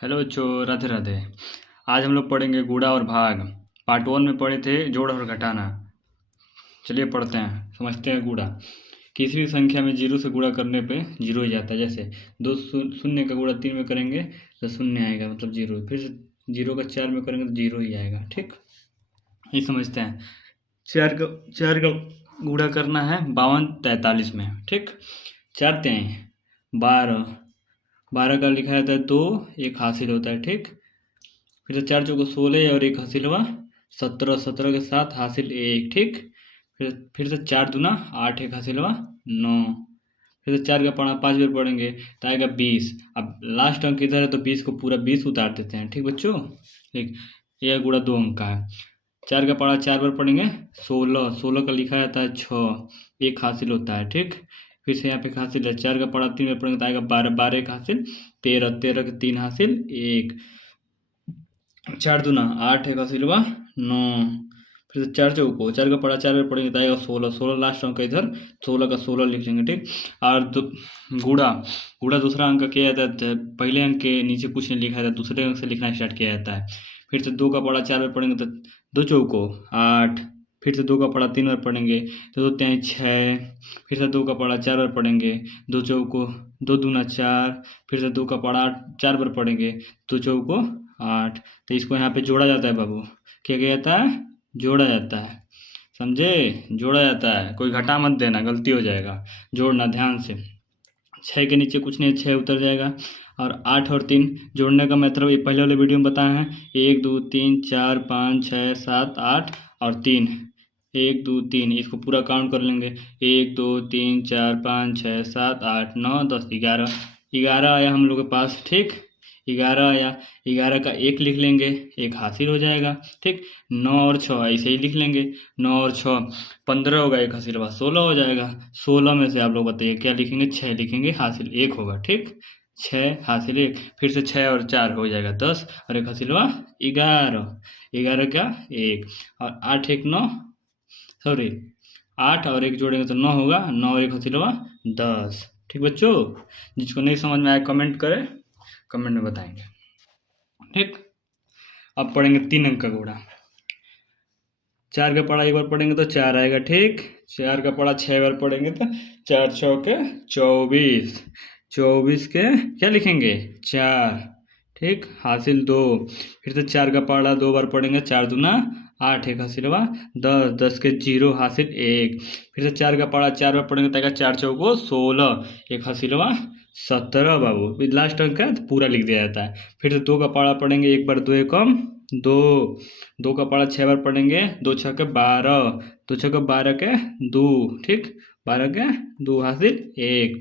Hello बच्चों, राधे राधे। आज हम लोग पढ़ेंगे गुणा और भाग। पार्ट 1 में पढ़े थे जोड़ और घटाना। चलिए पढ़ते हैं, समझते हैं गुणा। किसी भी संख्या में जीरो से गुणा करने पे जीरो ही जाता है। जैसे दो शून्य का गुणा 3 में करेंगे तो शून्य आएगा, मतलब जीरो। फिर से जीरो का 4 में करेंगे तो जीरो ही आएगा। ठीक, ये समझते हैं। चार का गुणा करना है 52 43 में। ठीक, 4 3 12, 12 का लिखा जाता है 2, एक हासिल होता है। ठीक, फिर से 4 चौको 16 और एक हासिल हुआ 17, 17 के साथ हासिल 1। ठीक, फिर से 4 दूना 8, एक हासिल हुआ 9। फिर से 4 का पढ़ा 5 बार पढ़ेंगे तो आएगा 20। अब लास्ट अंक इधर है तो 20 को पूरा 20 उतार देते हैं। ठीक बच्चों, ठीक, यह गुणा 2 अंक का है। 4 का पढ़ा 4 बार पढ़ेंगे 16, 16 का लिखा जाता है 6, एक हासिल होता है। ठीक, फिर से यहाँ पे हासिल है। 4 का पढ़ा 3 बार पढ़ेंगे तो आएगा 12, 12 एक हासिल 13, 13 के 3 हासिल 1। 4 दूना 8, एक हासिल हुआ 9। फिर से 4 चौको 4 का पढ़ा 4 बार पढ़ेंगे तो आएगा 16, 16 लास्ट अंक इधर 16 का 16 लिख लेंगे। ठीक, और गुणा गुणा दूसरा अंक किया जाता है। पहले अंक के नीचे कुछ नहीं लिखा जाता, दूसरे अंक से लिखना स्टार्ट किया जाता है। फिर से 2 का पढ़ा 4 बार पढ़ेंगे तो 2 चौको 8। फिर से 2 का पढ़ा 3 बार पढ़ेंगे तो 2 3 6। फिर से 2 का पढ़ा 4 बार पढ़ेंगे 2 चौको 2 दूना 4। फिर से 2 का पढ़ा 4 बार पढ़ेंगे 2 चौको 8। तो इसको यहाँ पे जोड़ा जाता है बाबू। क्या किया जाता है? जोड़ा जाता है। समझे? जोड़ा जाता है, कोई घटा मत देना, गलती हो जाएगा। जोड़ना ध्यान से। 6 के नीचे कुछ नहीं, 6 उतर जाएगा। और 8 और 3 जोड़ने का मतलब ये पहले वाले वीडियो में बताया है। 1 2 3 4 5 6 7 8 और 3, 1 2 3, इसको पूरा काउंट कर लेंगे। 1 2 3 4 5 6 7 8 9 10 11, 11 आया हम लोग के पास। ठीक, 11 आया, 11 का 1 लिख लेंगे, एक हासिल हो जाएगा। ठीक, 9 और 6 ऐसे ही लिख लेंगे। 9 और 6 15 होगा, एक हासिल होगा 16 हो जाएगा। 16 में से आप लोग बताइए क्या लिखेंगे? 6 लिखेंगे, हासिल 1 होगा। ठीक, 6 हासिल 1। फिर से 6 और 4 हो जाएगा 10 और एक हासिल हुआ 11, 11 का 1 और 8 1 9, सॉरी 8 और 1 जोड़ेंगे तो 9 होगा, 9 और 1 हासिल हुआ 10। ठीक बच्चों, जिसको नहीं समझ में आया कमेंट करें, कमेंट में बताएंगे। ठीक, अब पढ़ेंगे 3 अंक का गुणा। 4 का पढ़ा एक बार पढ़ेंगे तो 4 आएगा। ठीक, 4 का पढ़ा 6 बार पढ़ेंगे तो 4 चौके 24, 24 के क्या लिखेंगे? 4। ठीक, हासिल 2। फिर से 4 का पढ़ा 2 बार पढ़ेंगे, 4 दूना 8, एक हासिल हुआ 10, 10 के 0 हासिल 1। फिर से 4 का पढ़ा 4 बार पढ़ेंगे तो 4 चौको 16, एक हासिल हुआ 17 बाबू। लास्ट अंक है तो पूरा लिख दिया जाता है। फिर से 2 का पढ़ा पढ़ेंगे, एक बार 2 एकम 2, 2 का पढ़ा 6 बार पढ़ेंगे, 2 6 के 12, 2 6 के 12 के 2। ठीक, 12 के 2 हासिल 1,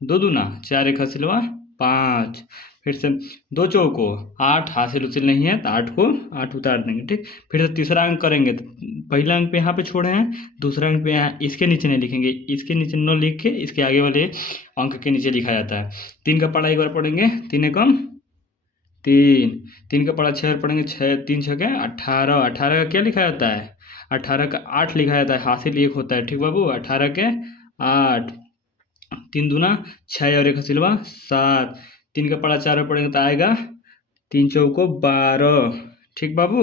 2 दूना 4, एक हासिल हुआ 5। फिर से 2 चौको 8, हासिल उसिल नहीं है तो 8 को 8 उतार देंगे। ठीक, फिर से तीसरा अंक करेंगे तो पहला अंक पे यहाँ पे छोड़े हैं, दूसरा अंक पे यहाँ इसके नीचे नहीं लिखेंगे, इसके नीचे न लिख के इसके आगे वाले अंक के नीचे लिखा जाता है। 3 का पढ़ा एक बार पढ़ेंगे, 3 एकम 3, 3 का पढ़ा 6 बार पढ़ेंगे, 6 3 6 के 18, 18 का क्या लिखा जाता है? 18 का 8 लिखा जाता है, हासिल 1 होता है। ठीक बाबू, 18 के 8, 3 दूना 6 और एक हासिल हुआ 7। 3 का पढ़ा 4 बार पढ़ेंगे तो आएगा 3 चौको 12। ठीक बाबू,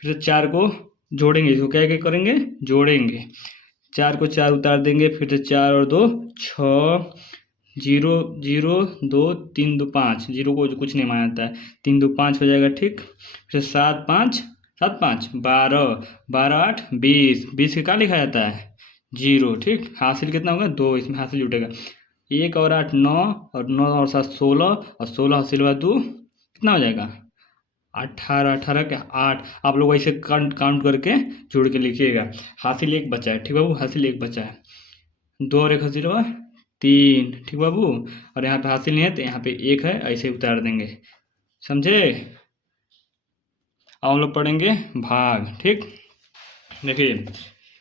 फिर से 4 को जोड़ेंगे, इसको क्या क्या करेंगे? जोड़ेंगे। 4 को 4 उतार देंगे, फिर से 4 और 2 6, 0 0 2 3 2 5, 0 को कुछ नहीं माना जाता है, 3 2 5 हो जाएगा। ठीक, फिर 7 5 7 5 12, 12 8 20, 20 का क्या लिखा जाता है? 0। ठीक, हासिल कितना होगा? 2, इसमें हासिल जुटेगा। 1 और 8 9, और 9 और 7 16, और 16 हासिल हुआ 2, कितना हो जाएगा? 18, 18 के 8। आप लोग ऐसे काउंट करके जोड़ के लिखिएगा। हासिल 1 बचा है। ठीक बाबू, हासिल 1 बचा है। 2 और 1 हासिल हुआ 3। ठीक बाबू, और यहाँ पे हासिल नहीं है तो यहाँ पे 1 है, ऐसे उतार देंगे। समझे? अब हम लोग पढ़ेंगे भाग। ठीक, देखिए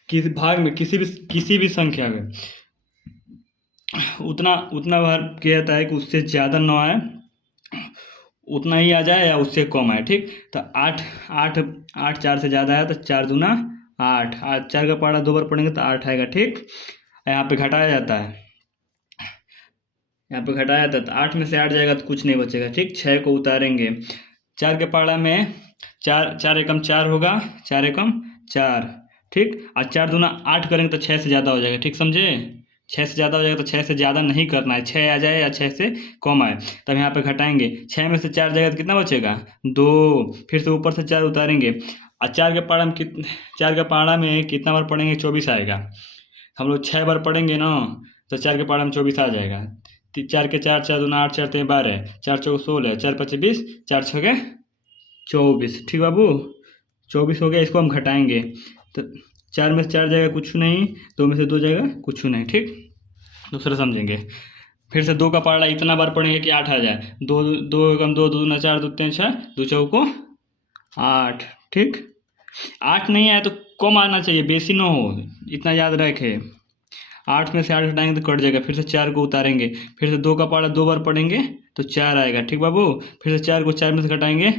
किसी भाग में किसी भी संख्या में उतना बार किया जाता है कि उससे ज़्यादा न आए, उतना ही आ जाए या उससे कम आए। ठीक, तो 8 8 8 4 से ज़्यादा है तो 4 दूना 8, 8 4 का पढ़ा 2 बार पढ़ेंगे तो 8 आएगा। ठीक, यहाँ पे घटाया जाता है। यहाँ पे घटाया था तो 8 में से 8 जाएगा तो कुछ नहीं बचेगा, ठीक। 6 को उतारेंगे, 4 के पहाड़ा में 4, 4 एकम 4 होगा, 4 एकम 4, ठीक। और 4 दूना 8 करेंगे तो 6 से ज़्यादा हो जाएगा, ठीक समझे। 6 से ज़्यादा हो जाएगा तो 6 से ज़्यादा नहीं करना है, 6 आ जाए या 6 से कम आए तब यहाँ पे घटाएंगे। 6 में से 4 जाएगा तो कितना बचेगा, 2। फिर से ऊपर से 4 उतारेंगे और 4 के पहाड़ा में 4 के पहाड़ा में कितना बार पढ़ेंगे, 24 आएगा। हम लोग 6 बार पढ़ेंगे ना तो 4 के पहाड़ा में 24 आ जाएगा। 4 के 4, 4 दूना 8, 4 3 12, 4 चौक 16, 4 5 20, 4 6 24, ठीक बाबू। 24 हो गया, इसको हम घटाएंगे तो 4 में से 4 जाएगा कुछ नहीं, 2 में से 2 जाएगा कुछ नहीं, ठीक। दूसरा समझेंगे। फिर से 2 का पहाड़ा इतना बार पढ़ेंगे कि 8 आ जाए। 2 2 एकम 2, 2 दूना 4, 2 3 6, 2 चौको 8, ठीक। 8 नहीं आया तो कम आना चाहिए, बेसी ना हो, इतना याद रखे। 8 में से 8 घटाएंगे तो कट जाएगा। फिर से 4 को उतारेंगे, फिर से 2 का पहाड़ा 2 बार पढ़ेंगे तो 4 आएगा, ठीक बाबू। फिर से 4 को 4 में से घटाएंगे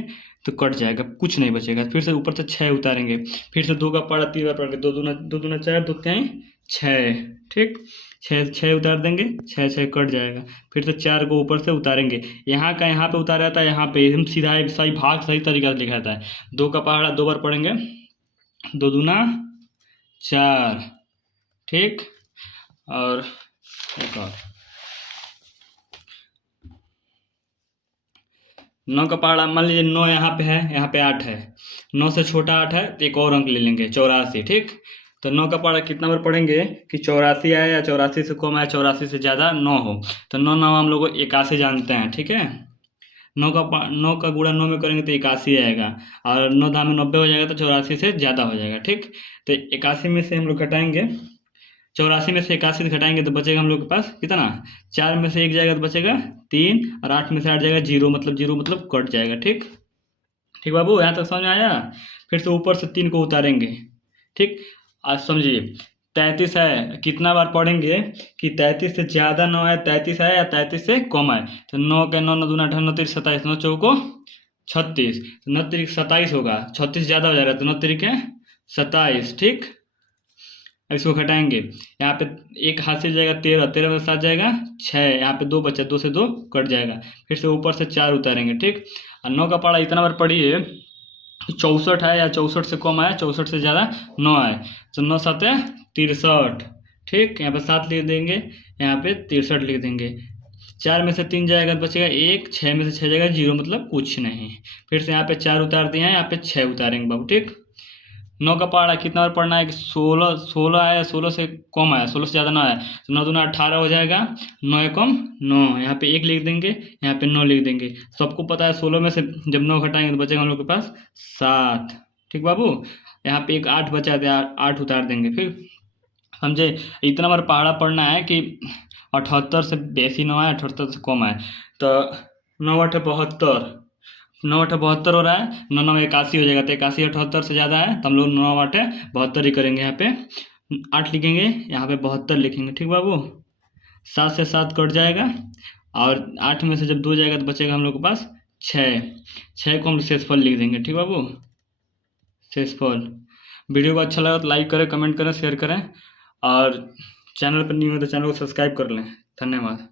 तो कट जाएगा, कुछ नहीं बचेगा। फिर से ऊपर से 6 उतारेंगे, फिर से 2 का पहाड़ा 3 बार पढ़ेंगे, 2 दूना 4, 2 3 6, ठीक। 6 उतार देंगे, 6 6 कट जाएगा। फिर से 4 को ऊपर से उतारेंगे, यहाँ का यहाँ पे उतारा था, यहाँ पे एकदम सीधा सही भाग सही तरीका से लिखा था। 2 का पहाड़ा 2 बार पढ़ेंगे, 2 दूना 4, ठीक। और एक और 9 का पहाड़ा, मान लीजिए 9 यहाँ पे है, यहाँ पे 8 है, 9 से छोटा 8 है तो एक और अंक ले लेंगे, 84, ठीक। तो 9 का पहाड़ा कितना बार पढ़ेंगे कि 84 आए या 84 से कम आए, 84 से ज़्यादा 9 हो। तो 9 9 हम लोग 81 जानते हैं, ठीक है। 9 का गुणा 9 में करेंगे तो 81 आएगा, और 9 धाम में 90 हो जाएगा तो 84 से ज़्यादा हो जाएगा, ठीक। तो 81 में से हम लोग घटाएंगे, 84 में से 81 घटाएंगे तो बचेगा हम लोग के पास कितना, 4 में से 1 जाएगा तो बचेगा 3, और 8 में से 8 जाएगा 0, मतलब 0 मतलब कट जाएगा, ठीक। ठीक बाबू, यहाँ तक समझ में आया। फिर से ऊपर से 3 को उतारेंगे, ठीक। आज समझिए 33 है, कितना बार पढ़ेंगे कि 33 से ज़्यादा 9 है, 33 है या 33 से कम है। तो 9 के 9 9 दूना 18, 9 3 27, 9 चौको 36, 9 3 27 होगा, 36 ज़्यादा हो जाएगा तो 9 3 27, ठीक। इसको घटाएंगे, यहाँ पे एक हाथ से जाएगा 13, 13 में 7 जाएगा 6, यहाँ पे 2 बचा, 2 से 2 कट जाएगा। फिर से ऊपर से 4 उतारेंगे, ठीक। और 9 का पहाड़ा इतना बार पढ़िए 64 है या 64 से कम आए, 64 से ज़्यादा 9 आए, तो 9 7 63, ठीक। यहाँ पे 7 लिख देंगे, यहाँ पे 63 लिख देंगे। 4 में से 3 जाएगा तो बचेगा 1, 6 में से 6 जाएगा 0, मतलब कुछ नहीं। फिर से यहाँ पे 4 उतार दिए हैं, यहाँ पे 6 उतारेंगे बाबू, ठीक। 9 का पहाड़ा कितना बार पढ़ना है कि 16 आया, 16 से कम आया, 16 से ज़्यादा 9 आया, तो 9 दूना 18 हो जाएगा, 9 एकम 9, यहाँ पे 1 लिख देंगे, यहाँ पे 9 लिख देंगे। सबको पता है 16 में से जब 9 घटाएंगे तो बचेगा हम लोग के पास 7, ठीक बाबू। यहाँ पे एक 8 बचा है, 8 उतार देंगे। फिर समझे, इतना बार पहाड़ा पढ़ना है कि 78 से बेसी 9 आए, 78 से कम आए। तो 9 8 72, 9 8 72 हो रहा है, 9 9 81 हो जाएगा, तो 81 78 से ज़्यादा है तो हम लोग 9 8 72 ही करेंगे। यहाँ पे 8 लिखेंगे, यहाँ पे 72 लिखेंगे, ठीक बाबू। 7 से 7 कट जाएगा, और 8 में से जब 2 जाएगा तो बचेगा हम लोग के पास 6, 6 को हम शेषफल लिख देंगे, ठीक बाबू, शेषफल। वीडियो को अच्छा लगा तो लाइक करें, कमेंट करें, शेयर करें, और चैनल पर न्यू है तो चैनल को सब्सक्राइब कर लें। धन्यवाद।